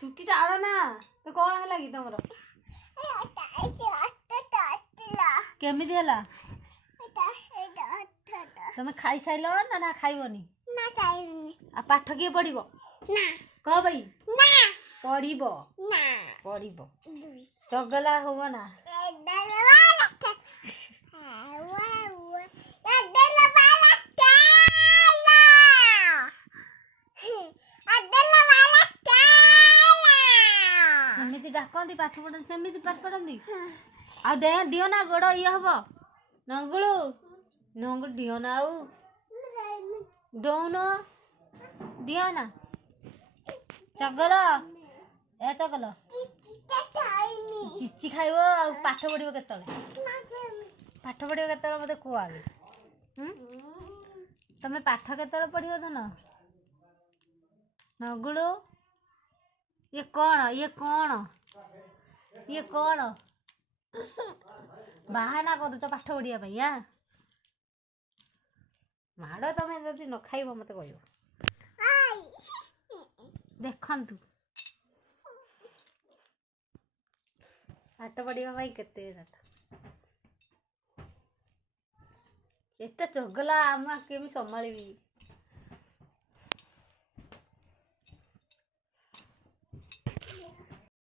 ଛୁଟିଟା ଆଣ ନା ତ କ'ଣ ହେଲା କି ତମର? କେମିତି ହେଲା? ତମେ ଖାଇସାଇଲ ନା ନା ଖାଇବନି? ଆଉ ପାଠ କିଏ ପଢିବ? କହ ଭାଇ ପଢିବ ପଢିବ ଚଗଲା ହବ ନା। ସେମିତି ଡାକନ୍ତି ପାଠ ପଢନ୍ତି ସେମିତି ପାଠ ପଢନ୍ତି। ଆଉ ଦିଅ ନା ଗୋଡ ଇଏ ହବ ନଙ୍ଗୁଳୁ ନଙ୍ଗୁଳୁ ଦିଅ ନା ଆଉ ଦଉନ ଦିଅ ନା ଚଗଲ ଏ ଚଗଲ ଚିଚି ଖାଇବ ଆଉ ପାଠ ପଢିବ କେତେବେଳେ? ପାଠ ପଢିବ କେତେବେଳେ ମତେ କୁହ ଆଗେ। ତମେ ପାଠ କେତେବେଳେ ପଢିବ ଧନ? ନଗୁଳୁ ଇଏ କ'ଣ ବାହାନା କରୁଛ ପାଠ ପଢିବା ପାଇଁ? ମାଡ଼ ତମେ ଯଦି ନ ଖାଇବ ମତେ କହିବ। ଦେଖନ୍ତୁ ପାଠ ପଢିବା ପାଇଁ କେତେ ଏତେ ଚଗଲା ଆମ କେମିତି ସମ୍ଭାଳିବି?